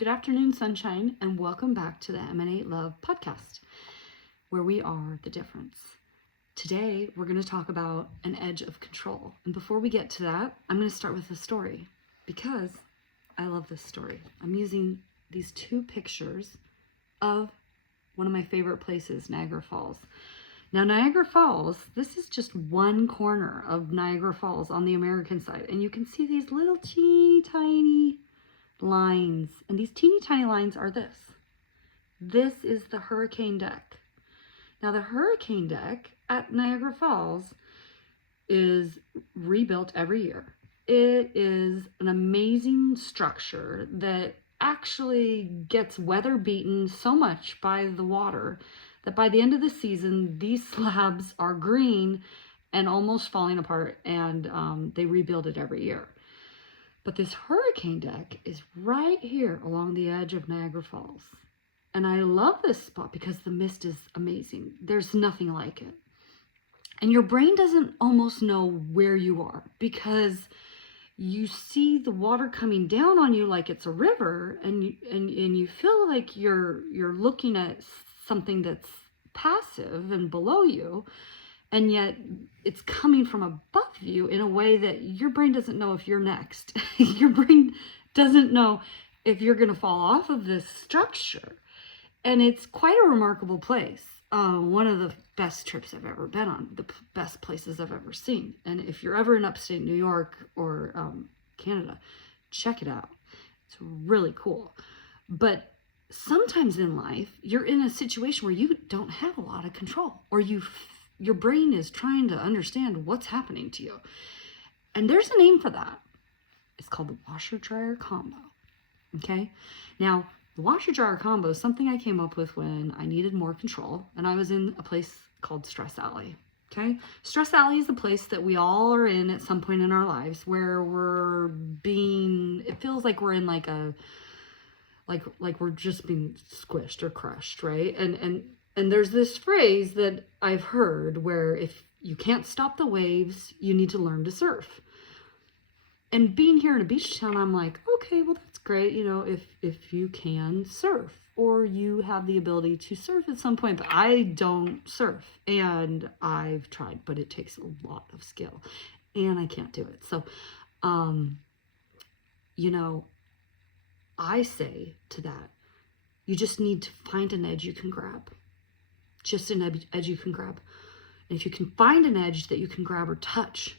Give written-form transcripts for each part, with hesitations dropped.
Good afternoon, sunshine, and welcome back to the Emanate Love podcast, where we are the difference. Today, we're going to talk about an edge of control. And before we get to that, I'm going to start with a story because I love this story. I'm using these two pictures of one of my favorite places, Niagara Falls. Now, Niagara Falls, this is just one corner of Niagara Falls on the American side. And you can see these little teeny tiny lines. And these teeny tiny lines are this. This is the hurricane deck. Now, the hurricane deck at Niagara Falls is rebuilt every year. It is an amazing structure that actually gets weather beaten so much by the water that by the end of the season, these slabs are green and almost falling apart, and they rebuild it every year. But this hurricane deck is right here along the edge of Niagara Falls. And I love this spot because the mist is amazing. There's nothing like it. And your brain doesn't almost know where you are because you see the water coming down on you like it's a river, and you feel like you're looking at something that's passive and below you, and yet it's coming from above you in a way that your brain doesn't know if you're next. Your brain doesn't know if you're going to fall off of this structure. And it's quite a remarkable place. One of the best trips I've ever been on, the best places I've ever seen. And if you're ever in upstate New York or Canada, check it out. It's really cool. But sometimes in life, you're in a situation where you don't have a lot of control, or your brain is trying to understand what's happening to you. And there's a name for that. It's called the washer-dryer combo. Okay? Now, the washer-dryer combo is something I came up with when I needed more control, and I was in a place called Stress Alley. Okay? Stress Alley is a place that we all are in at some point in our lives where it feels like we're in like we're just being squished or crushed, right? And there's this phrase that I've heard where if you can't stop the waves, you need to learn to surf. And being here in a beach town, I'm like, okay, well, that's great. You know, if you can surf or you have the ability to surf at some point, but I don't surf, and I've tried, but it takes a lot of skill and I can't do it. So, I say to that, you just need to find an edge you can grab. Just an edge you can grab. And if you can find an edge that you can grab or touch,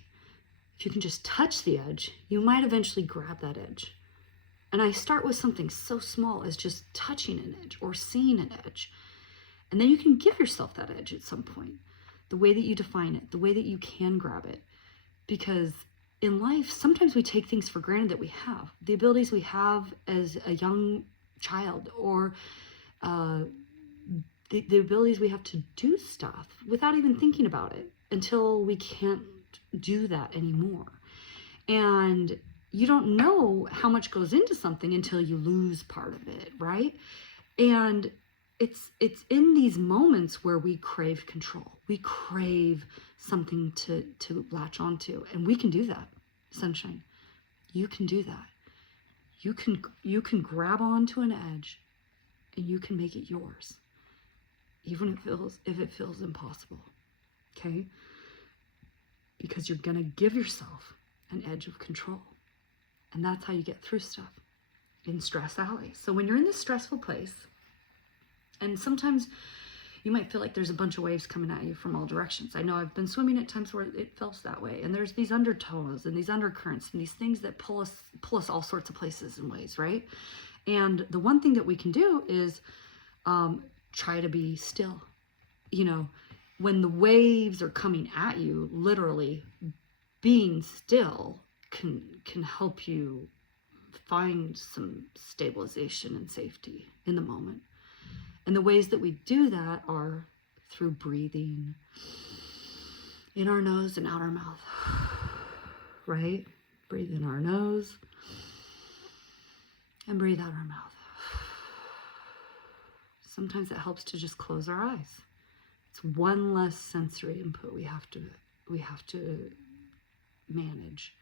if you can just touch the edge, you might eventually grab that edge. And I start with something so small as just touching an edge or seeing an edge. And then you can give yourself that edge at some point, the way that you define it, the way that you can grab it. Because in life, sometimes we take things for granted that we have, the abilities we have as a young child, or the abilities we have to do stuff without even thinking about it until we can't do that anymore. And you don't know how much goes into something until you lose part of it, right? And it's in these moments where we crave control. We crave something to latch onto, and we can do that. Sunshine, you can do that. You can grab onto an edge and you can make it yours, even if it feels impossible. Okay? Because you're gonna give yourself an edge of control. And that's how you get through stuff in Stress Alley. So when you're in this stressful place, and sometimes you might feel like there's a bunch of waves coming at you from all directions. I know I've been swimming at times where it feels that way. And there's these undertows and these undercurrents and these things that pull us all sorts of places and ways, right? And the one thing that we can do is try to be still. You know, when the waves are coming at you, literally being still can help you find some stabilization and safety in the moment. And the ways that we do that are through breathing in our nose and out our mouth, right? Breathe in our nose and breathe out our mouth. Sometimes it helps to just close our eyes. It's one less sensory input we have to manage.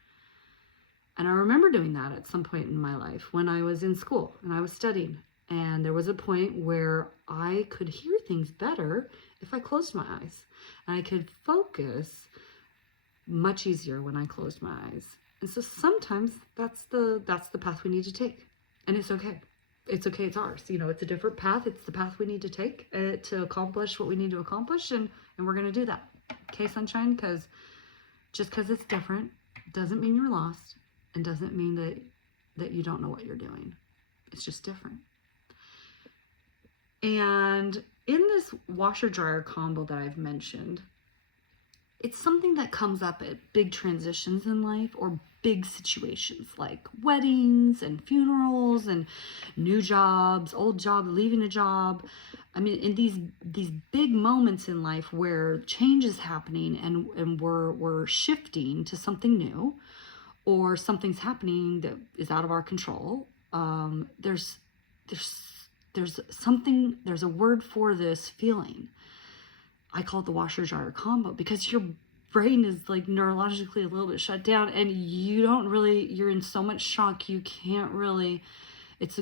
And I remember doing that at some point in my life when I was in school and I was studying. And there was a point where I could hear things better if I closed my eyes. And I could focus much easier when I closed my eyes. And so sometimes that's the path we need to take. And it's okay. It's okay. It's ours. It's a different path. It's the path we need to take to accomplish what we need to accomplish. And we're going to do that. Okay, sunshine? Because just because it's different doesn't mean you're lost and doesn't mean that you don't know what you're doing. It's just different. And in this washer dryer combo that I've mentioned, it's something that comes up at big transitions in life or big situations like weddings and funerals and new jobs, old job, leaving a job. I mean, in these big moments in life where change is happening and we're shifting to something new, or something's happening that is out of our control. There's a word for this feeling. I call it the washer dryer combo, because your brain is like neurologically a little bit shut down and you're in so much shock you can't really,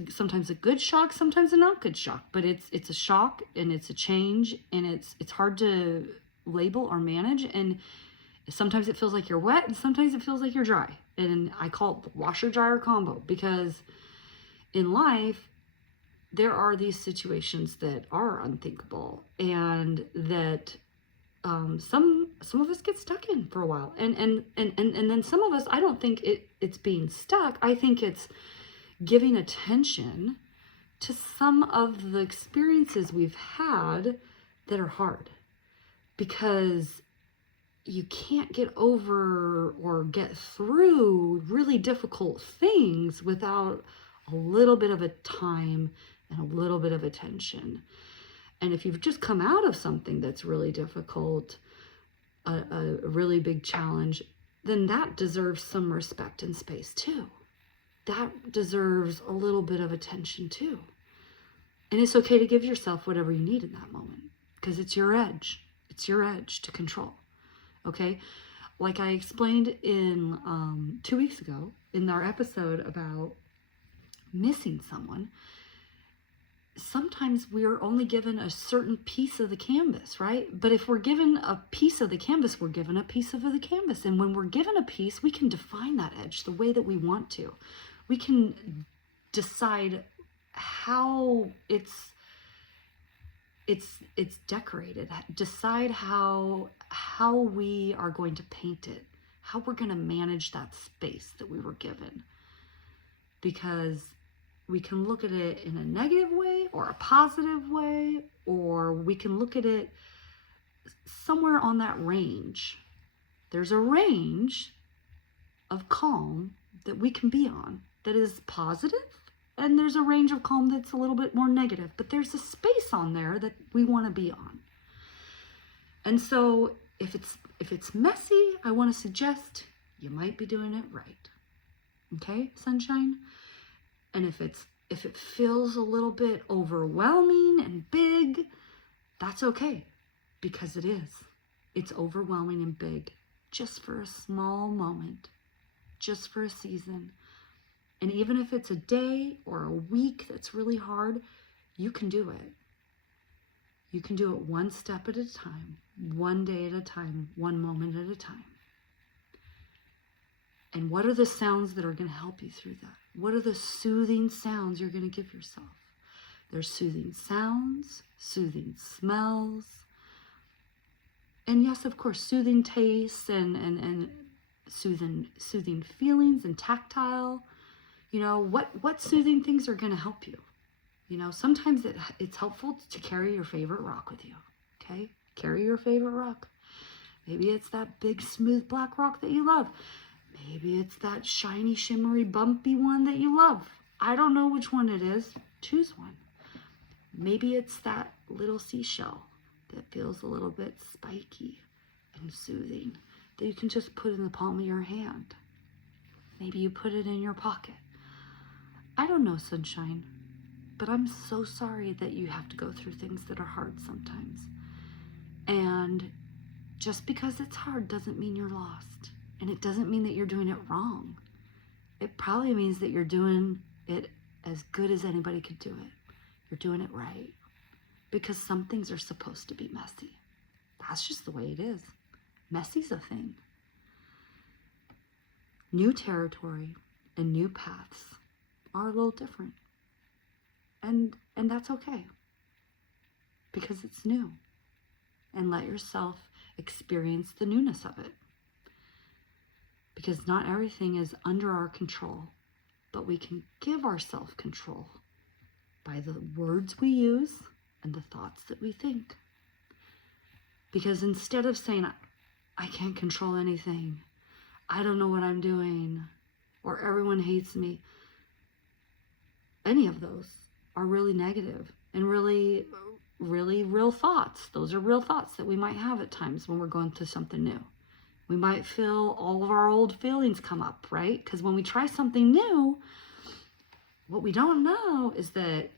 sometimes a good shock, sometimes a not good shock, but it's a shock and it's a change and it's hard to label or manage, and sometimes it feels like you're wet and sometimes it feels like you're dry. And I call it the washer dryer combo, because in life there are these situations that are unthinkable and that some of us get stuck in for a while, and then some of us, I don't think it's being stuck. I think it's giving attention to some of the experiences we've had that are hard, because you can't get over or get through really difficult things without a little bit of a time and a little bit of attention. And if you've just come out of something that's really difficult, a really big challenge, then that deserves some respect and space too. That deserves a little bit of attention too. And it's okay to give yourself whatever you need in that moment, because it's your edge. It's your edge to control. Okay? Like I explained in 2 weeks ago in our episode about missing someone, sometimes we're only given a certain piece of the canvas, right? But if we're given a piece of the canvas, we're given a piece of the canvas. And when we're given a piece, we can define that edge the way that we want to. We can decide how it's decorated, decide how we are going to paint it, how we're going to manage that space that we were given. Because we can look at it in a negative way or a positive way, or we can look at it somewhere on that range. There's a range of calm that we can be on that is positive, and there's a range of calm that's a little bit more negative, but there's a space on there that we want to be on. And so if it's messy, I want to suggest you might be doing it right. Okay, sunshine? And if it feels a little bit overwhelming and big, that's okay, because it is. It's overwhelming and big just for a small moment, just for a season. And even if it's a day or a week that's really hard, you can do it. You can do it one step at a time, one day at a time, one moment at a time. And what are the sounds that are going to help you through that? What are the soothing sounds you're going to give yourself? There's soothing sounds, soothing smells, and yes, of course, soothing tastes and soothing feelings and tactile. You know, what soothing things are going to help you? You know, sometimes it's helpful to carry your favorite rock with you, okay? Carry your favorite rock. Maybe it's that big, smooth black rock that you love. Maybe it's that shiny, shimmery, bumpy one that you love. I don't know which one it is. Choose one. Maybe it's that little seashell that feels a little bit spiky and soothing that you can just put in the palm of your hand. Maybe you put it in your pocket. I don't know, sunshine, but I'm so sorry that you have to go through things that are hard sometimes. And just because it's hard doesn't mean you're lost. And it doesn't mean that you're doing it wrong. it probably means that you're doing it as good as anybody could do it. You're doing it right. Because some things are supposed to be messy. That's just the way it is. Messy's a thing. New territory and new paths are a little different. And that's okay. Because it's new. And let yourself experience the newness of it. Because not everything is under our control, but we can give ourselves control by the words we use and the thoughts that we think. Because instead of saying, I can't control anything, I don't know what I'm doing, or everyone hates me, any of those are really negative and really real thoughts. Those are real thoughts that we might have at times when we're going through something new. We might feel all of our old feelings come up, right? Because when we try something new, what we don't know is that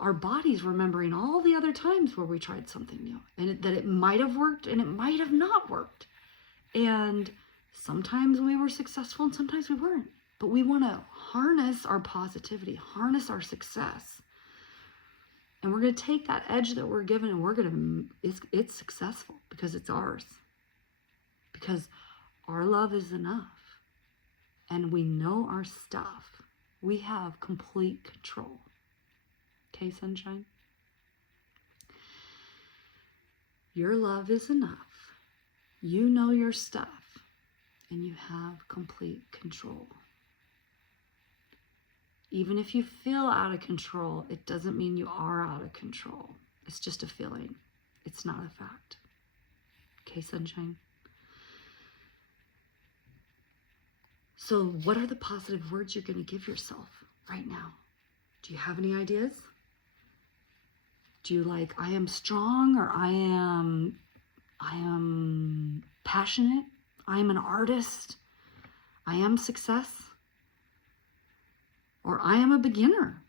our body's remembering all the other times where we tried something new, and that it might have worked and it might have not worked. And sometimes we were successful and sometimes we weren't. But we want to harness our positivity, harness our success. And we're going to take that edge that we're given and it's successful because it's ours. Because our love is enough. And we know our stuff. We have complete control. Okay, sunshine? Your love is enough. You know your stuff. And you have complete control. Even if you feel out of control, it doesn't mean you are out of control. It's just a feeling. It's not a fact. Okay, sunshine? So what are the positive words you're going to give yourself right now? Do you have any ideas? Do you like, I am strong, or I am passionate, I am an artist, I am success, or I am a beginner,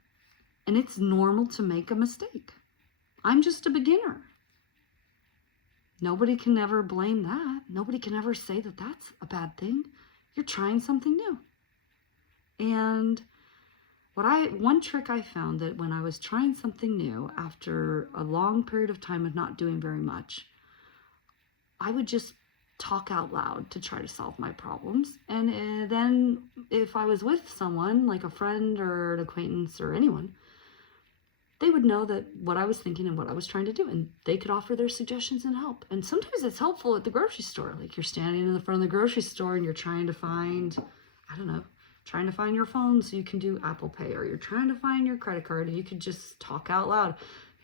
and it's normal to make a mistake. I'm just a beginner. Nobody can ever blame that. Nobody can ever say that that's a bad thing. You're trying something new. And one trick I found, that when I was trying something new after a long period of time of not doing very much, I would just talk out loud to try to solve my problems. And then if I was with someone, like a friend or an acquaintance or anyone, they would know that what I was thinking and what I was trying to do, and they could offer their suggestions and help. And sometimes it's helpful at the grocery store. Like you're standing in the front of the grocery store and you're trying to find, trying to find your phone so you can do Apple Pay, or you're trying to find your credit card and you could just talk out loud.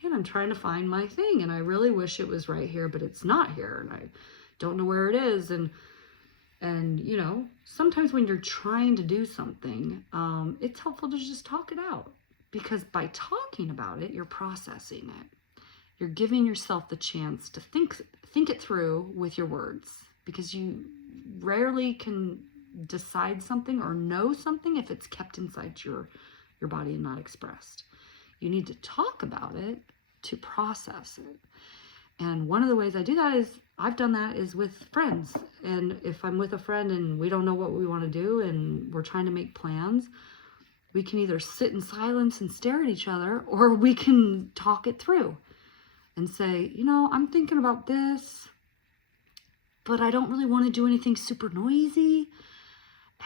Man, I'm trying to find my thing and I really wish it was right here, but it's not here and I don't know where it is. And sometimes when you're trying to do something, it's helpful to just talk it out, because by talking about it, you're processing it. You're giving yourself the chance to think it through with your words, because you rarely can decide something or know something if it's kept inside your body and not expressed. You need to talk about it to process it. And one of the ways I do that is, I've done that is with friends. And if I'm with a friend and we don't know what we want to do and we're trying to make plans, we can either sit in silence and stare at each other, or we can talk it through and say, I'm thinking about this, but I don't really want to do anything super noisy.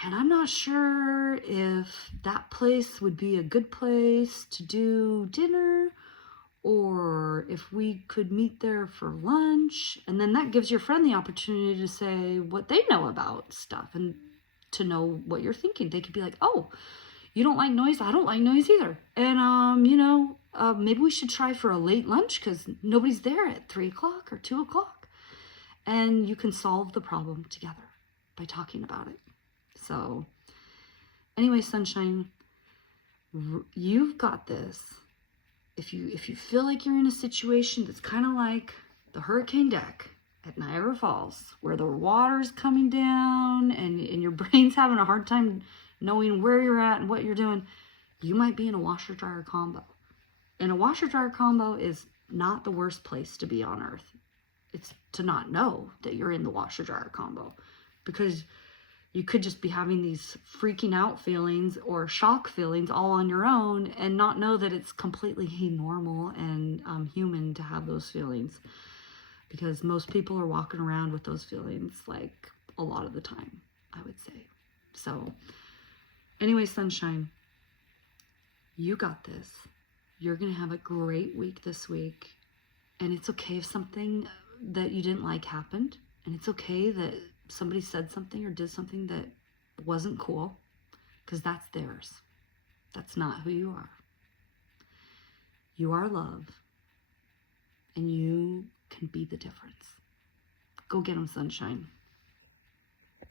And I'm not sure if that place would be a good place to do dinner, or if we could meet there for lunch. And then that gives your friend the opportunity to say what they know about stuff and to know what you're thinking. They could be like, oh, you don't like noise? I don't like noise either. And, maybe we should try for a late lunch because nobody's there at 3 o'clock or 2 o'clock. And you can solve the problem together by talking about it. So anyway, sunshine, you've got this. If you feel like you're in a situation that's kind of like the hurricane deck at Niagara Falls, where the water's coming down and your brain's having a hard time knowing where you're at and what you're doing, you might be in a washer-dryer combo. And a washer-dryer combo is not the worst place to be on earth. It's to not know that you're in the washer-dryer combo, because You could just be having these freaking out feelings or shock feelings all on your own and not know that it's completely normal and human to have those feelings, because most people are walking around with those feelings like a lot of the time, I would say. So anyway, sunshine, you got this. You're going to have a great week this week. And it's okay if something that you didn't like happened. And it's okay that somebody said something or did something that wasn't cool, because that's theirs. That's not who you are. You are love, and you can be the difference. Go get them, sunshine.